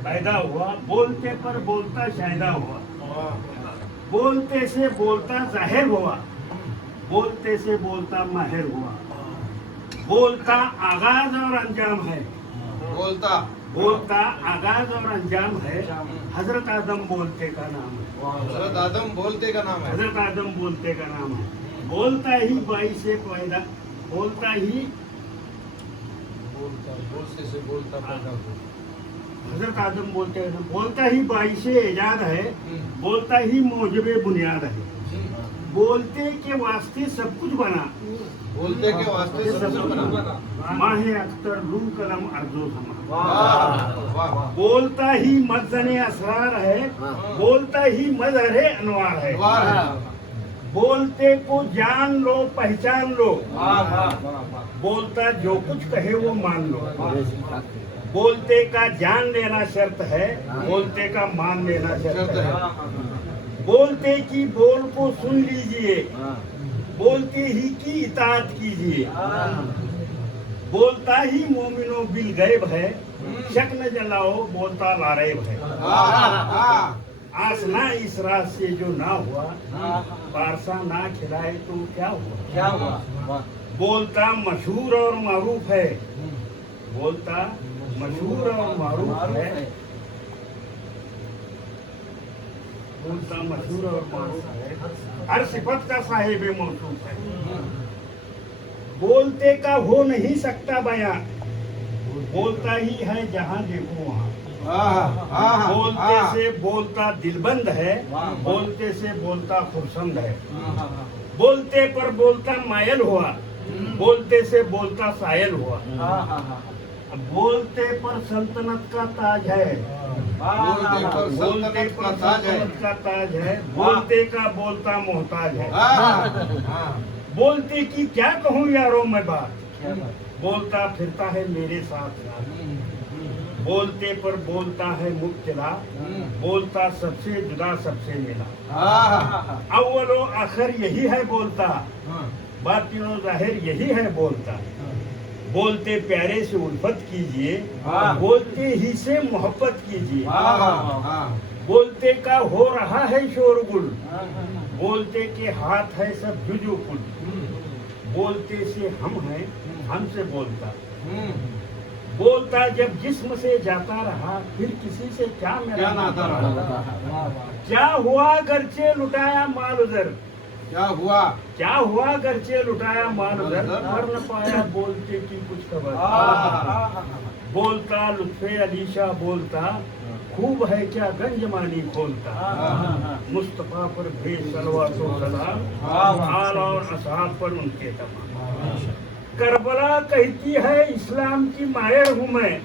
पैदा हुआ, बोलते पर बोलता शायदा हुआ, बोलते से बोलता जाहिर हुआ, बोलते से बोलता माहिर हुआ। बोलता आगाज और अंजाम है, बोलता आगाज और अंजाम है। हजरत आदम बोलते का नाम है, हजरत आदम बोलते का नाम है। हजरत आदम बोलते का नाम है। बोलता ही बाई से पैदा, बोलता ही बोलते से बोलता पैदा हुआ। हजरत आदम बोलते हैं, बोलता ही बाई से ईजाद है, बोलता ही मौजबे बुनियाद है। बोलते के वास्ते सब कुछ बना, बोलते के वास्ते सब कुछ बना। माहे अख्तर लू कलम अर्जो समा। वाह वाह। बोलता ही मज़ने असरार है, बोलता ही मज़हरे अनवार है। बोलते को जान लो पहचान लो, बोलता जो कुछ कहे वो मान लो। बोलते का जान लेना शर्त है, बोलते का मान लेना शर्त है। बोलते की बोल को सुन लीजिए, बोलते ही की इताअत कीजिए। बोलता ही मोमिनो बिल गैब है, शक न जलाओ बोलता लारैब है। आसना इस रात से जो ना हुआ, पारसा ना खिलाए तो क्या हुआ। बोलता मशहूर और मारूफ है, बोलता मशहूर और मारूफ है, बोलता मशहूर और मारूफ है। हर सिफत का साहिब मौसूफ है। बोलते का हो नहीं सकता बयां, बोलता ही है जहां देखो वहां। बोलते से बोलता दिलबंद है, बोलते से बोलता खुर्संद है। बोलते पर बोलता मायल हुआ, बोलते से बोलता सायल हुआ। बोलते पर सल्तनत का ताज है, बोलते पर सल्तनत का ताज है। बोलते का बोलता मोहताज है। बोलते की क्या कहूँ यारों मैं बात, बोलता फिरता है मेरे साथ साथ। बोलते पर बोलता है मुब्तला, बोलता सबसे जुदा सबसे मिला। अव्वलो आखिर यही है बोलता, बातिनो जाहिर यही है बोलता। बोलते प्यारे से उल्फत कीजिए, बोलते ही से मोहब्बत कीजिए। बोलते का हो रहा है शोरगुल, बोलते के हाथ है सब जुजुकुल। बोलते से हम हैं, हमसे बोलता। बोलता जब जिस्म से जाता रहा, फिर किसी से क्या मेरा नाता रहा। क्या हुआ गर्चे लुटाया माल उधर, क्या हुआ गर्चे लुटाया माल उधर। कर न पाया बोलते की कुछ खबर। बोलता लुत्फे अलीशा बोलता, खूब है क्या गंजमानी खोलता। मुस्तफा पर भेज सलवात व सलाम, आल और असहाब पर उनके तमाम। करबला कहती है इस्लाम की मायर हूँ मैं,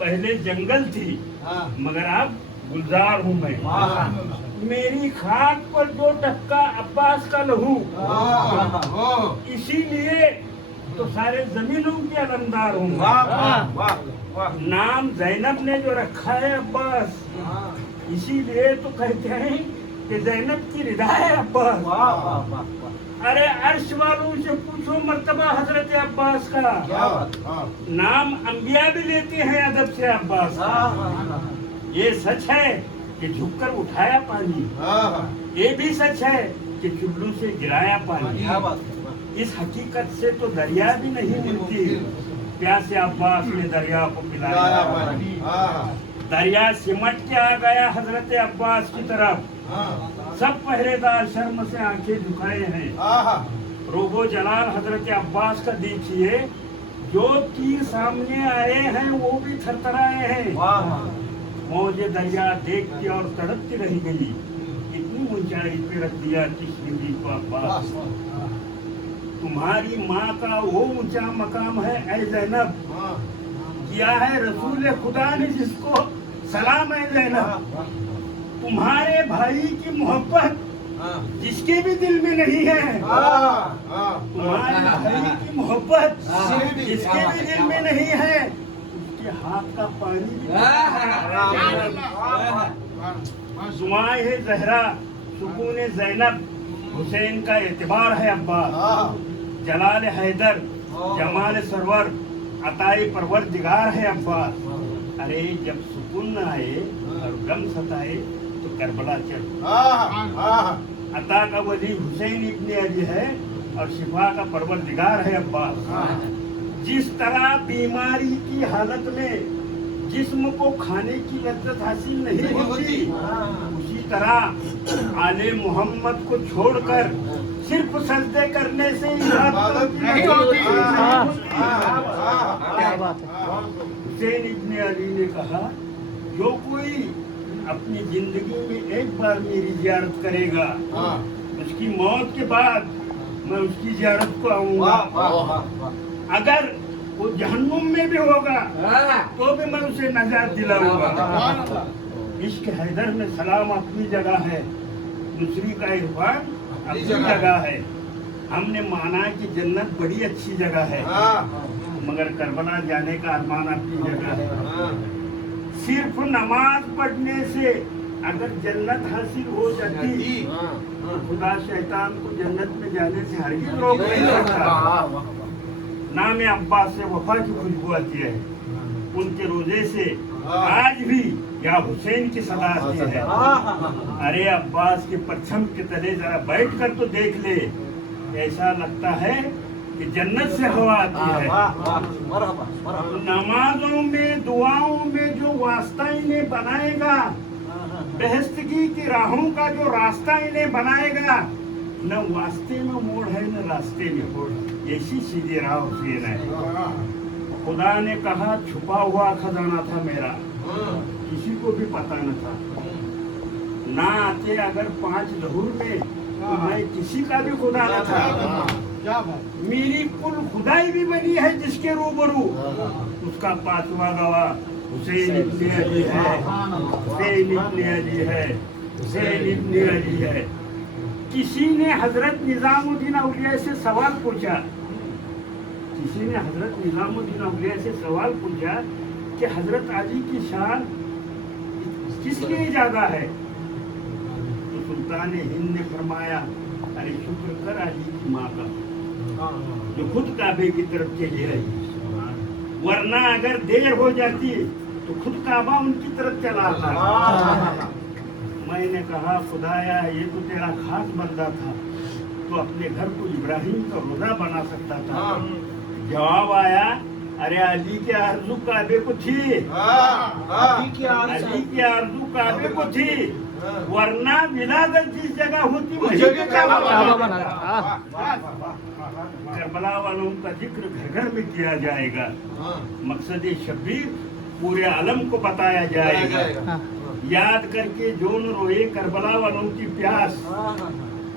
पहले जंगल थी मगर अब गुलजार हूँ मैं। मेरी खाक पर जो टपका अब्बास का लहू, इसीलिए तो सारे जमीनों के अलमदार हूँ। नाम जैनब ने जो रखा है अब्बास, इसीलिए तो कहते हैं कि जैनब की रिदा है अब्बास। अरे अर्श वालों से पूछो मर्तबा हजरत अब्बास का, नाम अंबिया भी लेते हैं अदब से अब्बास का। ये सच है कि झुककर उठाया पानी, ये भी सच है कि चुल्लू से गिराया पानी। इस हकीकत से तो दरिया भी नहीं मिलती, प्यासे अब्बास ने दरिया को पिलाया पानी। दरिया सिमट के आ गया हजरत अब्बास की तरफ, सब पहरेदार शर्म से आंखें झुकाए हैं। रोबो जलाल हजरत अब्बास का देखिए, जो तीर सामने आए हैं वो भी थरथराए हैं। मौजे दरिया देखती और तड़पती रह गई, इतनी ऊंचाई पे रख दिया किशमिरी को अब्बास। तुम्हारी माँ का वो ऊंचा मकाम है ऐ ज़ैनब, किया है रसूल खुदा ने जिसको सलाम है ज़ैनब। तुम्हारे भाई की मोहब्बत जिसके भी दिल में नहीं है, तुम्हारे भाई की मोहब्बत जिसके भी दिल में नहीं है, उसके हाथ का पानी भी। दुआएं है ज़हरा सुकून ज़ैनब, हुसैन का एतबार है अब्बास। जलाल हैदर जमाल सरवर अताई परवरदिगार है अब्बास। अरे जब सुकून न आए और गम सताए तो करबला चल। अता का वली हुसैन इब्ने अली है और शिफा का परवरदिगार है अब्बास। जिस तरह बीमारी की हालत में जिस्म को खाने की लज्जत हासिल नहीं होती, उसी तरह आले मोहम्मद को छोड़कर सिर्फ सजदे करने से इबादतों की नहीं होती। हुसैन इब्ने अली ने कहा, जो कोई अपनी जिंदगी में एक बार मेरी जियारत करेगा, उसकी मौत के बाद मैं उसकी जियारत को आऊंगा। अगर वो जहन्नुम में भी होगा तो भी मैं उसे नजात दिलाऊंगा। इश्क हैदर में सलाम अपनी जगह है, दूसरी का इरफान अपनी जगह है। हमने माना कि जन्नत बड़ी अच्छी जगह है, मगर करबला जाने का अरमान अपनी जगह है। सिर्फ नमाज पढ़ने से अगर जन्नत हासिल हो जाती तो खुदा शैतान को जन्नत में जाने से हरगिज़ रोक नहीं सकता। नाम अब्बास से वफा की खुशबू आती है, उनके रोजे से आज भी या हुसैन की सदा आती है। अरे अब्बास के परचम के तले जरा बैठ कर तो देख ले, ऐसा लगता है कि जन्नत से हवा आती है। नमाजों में दुआओं में जो वास्ता इन्हें बनाएगा, बेहस्तगी की राहों का जो रास्ता इन्हें बनाएगा, न वास्ते में मोड़ है न रास्ते में मोड़, ऐसी सीधी राह हुसैन है। खुदा ने कहा छुपा हुआ खजाना था मेरा, किसी को भी पता न था। ना आते अगर 5 लहूर में तो मैं किसी का भी खुदा न था। मेरी कुल खुदाई भी बनी है जिसके रूबरू, उसका 5वां गवाह हुसैन इब्ने अली है, हुसैन इब्ने अली है, हुसैन इब्ने अली है। किसी ने हजरत निजामुद्दीन औलिया से सवाल पूछा, किसी ने हजरत निजामुद्दीन औलिया से सवाल पूछा कि हजरत अली की शान किस लिए ज्यादा है? तो सुल्तान हिंद ने फरमाया, अरे शुक्र कर अली की माँ का, जो खुद काबे की तरफ चली रही, वरना अगर देर हो जाती तो खुद काबा उनकी तरफ चला आता। मैंने कहा खुदाया ये तो तेरा खास बंदा था, तो अपने घर को इब्राहिम का रोजा बना सकता था। जवाब आया, अरे अली के आरज़ू काबे को थी, अली की आरज़ू काबे को थी, वरना विलादत जिस जगह होती वहीं पे काबा बना। करबला वालों का जिक्र घर घर में किया जाएगा, मकसद शबीर पूरे आलम को बताया जाएगा। याद करके जो न रोए करबला वालों की प्यास,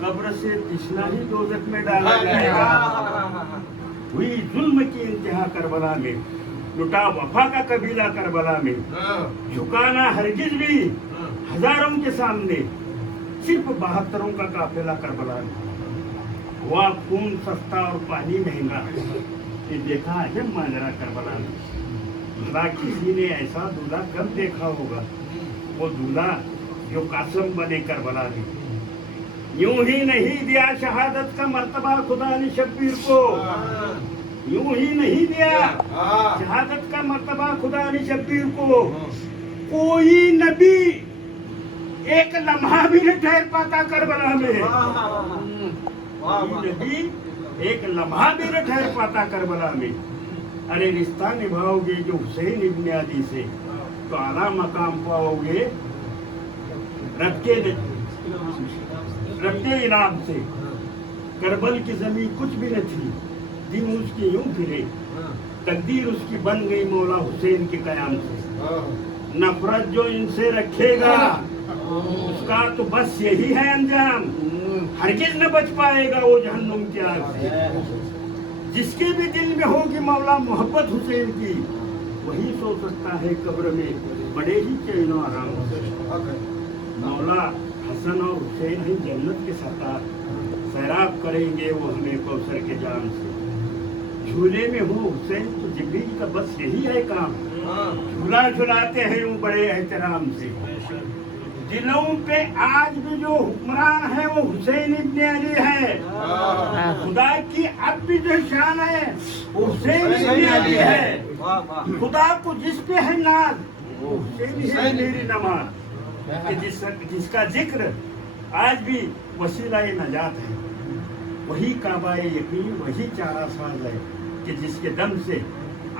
कब्र से तिश्ना ही दोज़ख में डाला जाएगा। हुई जुल्म की इंतहा करबला में, लुटा वफा का कबीला करबला में, झुकाना हरगिज भी हजारों के सामने, सिर्फ 72 का काफिला करबला में। हुआ खून सस्ता और पानी महंगा, ये देखा है माजरा करबला में। दूल्हा किसी ने ऐसा दूल्हा कब देखा होगा, वो दूल्हा जो कासम बने करबला में। यूं ही नहीं दिया शहादत का मर्तबा खुदा ने शब्बीर को, यूं ही नहीं दिया शहादत का मर्तबा खुदा ने शब्बीर को। कोई नबी एक लम्हा भी नहीं ठहर पाता करबला में, कोई नबी एक लम्हा भी नहीं ठहर पाता करबला में। अरे रिश्ता निभाओगे जो हुसैन इब्ने अली से, तो आला मकाम पाओगे रब के इनाम से। करबल की जमीन कुछ भी न थी, दिन उसकी यूं फिरे, तकदीर उसकी बन गई मौला हुसैन के कयाम से। नफरत जो इनसे रखेगा उसका तो बस यही है अंजाम, हरगिज न बच पाएगा वो जहन्नुम की आग से। जिसके भी दिल में होगी मौला मोहब्बत हुसैन की, वही सो सकता है कब्र में बड़े ही चैनो आराम से। मौला हसन और हुसैन ही जन्नत के सरदार, सैराब करेंगे वो हमें कौसर के जाम से। झूले में हो हुसैन तो जिब्रील का बस यही है काम, झूला झुलाते हैं वो बड़े एहतराम से। दिलों पे आज भी जो हुक्मरान है वो हुसैन इब्ने अली है, खुदा की अब भी जो शान है वो हुसैन इब्ने अली है। खुदा को जिस पे है नाज वो हुसैन ही है मेरी नमाज, कि जिसका जिक्र आज भी वसीला-ए नजात है। वही काबा-ए यकीन, वही चारा साज है कि जिसके दम से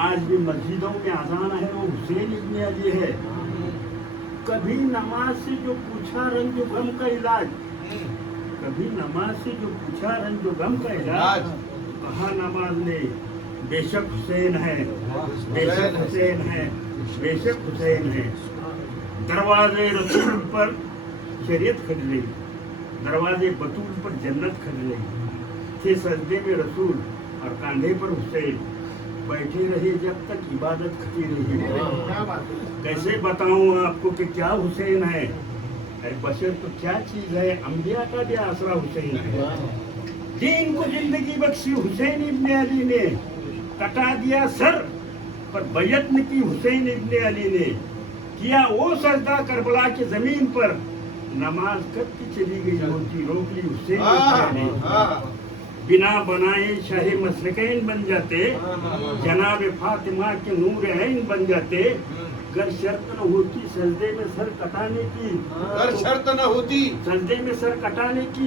आज भी मस्जिदों में अजान है, वो हुसैन इब्न अली है। कभी नमाज से जो पूछा रंज गम का इलाज, कभी नमाज से जो पूछा रंज गम का इलाज, कहा नमाज ने बेशक हुसैन है, बेशक हुसैन है, बेशक हुसैन है। दरवाजे रसूल पर शरीयत खड़ी रही, दरवाजे बतूल पर जन्नत खड़ी रही। थे सजदे में रसूल और कांधे पर हुसैन, बैठे रहे जब तक इबादत खती रही। कैसे बताऊं आपको कि क्या हुसैन है? अरे बशर तो क्या चीज है, अंबिया का भी आसरा हुसैन है। दीन को जिंदगी बख्शी हुसैन इब्न अली ने, कटा दिया सर पर बैयत न की हुसैन इब्न अली ने। किया वो सजदा करबला की जमीन पर, नमाज कब की चली गई होती रोक ली हुसैन इब्न अली। बिना बनाए शाही मसलकैन बन जाते, जनाब फातिमा के नूर ऐन बन जाते। गर शर्त न होती सजदे में सर कटाने की, अगर शर्त न होती सजदे में सर कटाने की,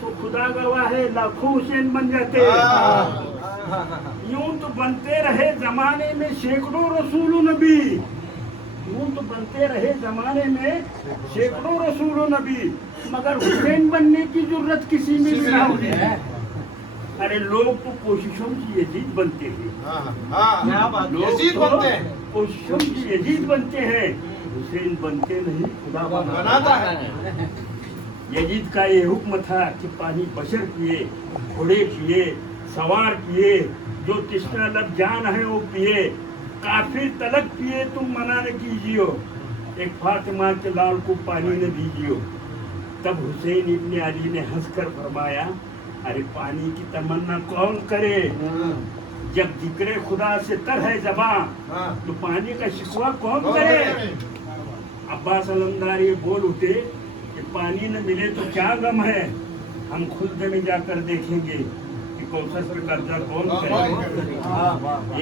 तो खुदा गवाह है लाखों हुसैन बन जाते। यूं तो बनते रहे जमाने में सैकड़ों रसूल नबी, यूं तो बनते रहे जमाने में सैकड़ों रसूल नबी, मगर हुसैन बनने की जरूरत किसी में भी ना हुई। अरे लोग तो कोशिशों की यजीद बनते हैं, लोग यजीद तो बनते हैं, कोशिशों की यजीद बनते हैं, हुसैन बनते नहीं, खुदा बनाता है। यजीद का ये हुक्म था कि पानी बशर पिए, घोड़े पिए, सवार पिए, जो तिश्ना लब जान है वो पिए, काफिर तलक पिए तुम मना न कीजियो, एक फातिमा के लाल को पानी न दीजियो। तब हुसैन इब्न अली ने हंसकर फरमाया, अरे पानी की तमन्ना कौन करे, जब जिक्र खुदा से तर है ज़बां, तो पानी का शिकवा कौन करे। अब्बास अलमदार ये बोल उठे कि पानी न मिले तो क्या गम है, हम खुद में जाकर देखेंगे कि कौसर पर कब्जा कौन करे।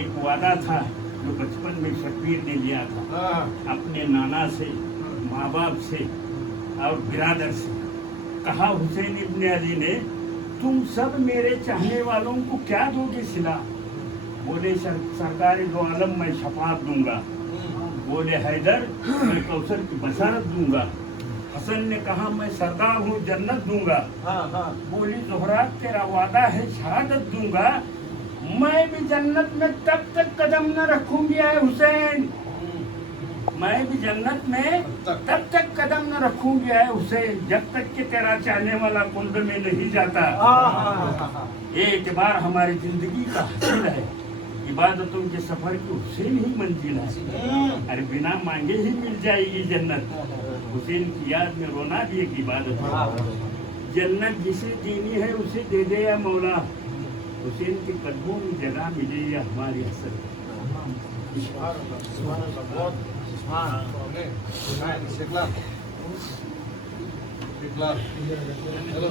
एक वादा था जो बचपन में शब्बीर ने लिया था अपने नाना से, माँ बाप से और बिरादर से। कहा हुसैन इब्न अली ने, तुम सब मेरे चाहने वालों को क्या दोगे सिला। बोले सरकार दो आलम मैं शफात दूंगा। बोले हैदर मैं कौसर की बशारत दूंगा। हसन ने कहा मैं सरदार हूँ जन्नत दूंगा। बोली ज़ोहरा तेरा वादा है शहादत दूंगा। मैं भी जन्नत में तब तक कदम न रखूंगी ऐ हुसैन, मैं भी जन्नत में तब तक कदम न रखूंगी ऐ हुसैन, जब तक कि तेरा चाहने वाला कुंड में नहीं जाता। ये एतबार हमारी जिंदगी का हासिल है, इबादतों के सफर की हुसैन ही मंजिल है। अरे बिना मांगे ही मिल जाएगी जन्नत, हुसैन की याद में रोना भी एक इबादत है। जन्नत जिसे देनी है उसे दे दे या मौला, हुसैन के कदमों में जगह मिले या हमारी हसरत। चलो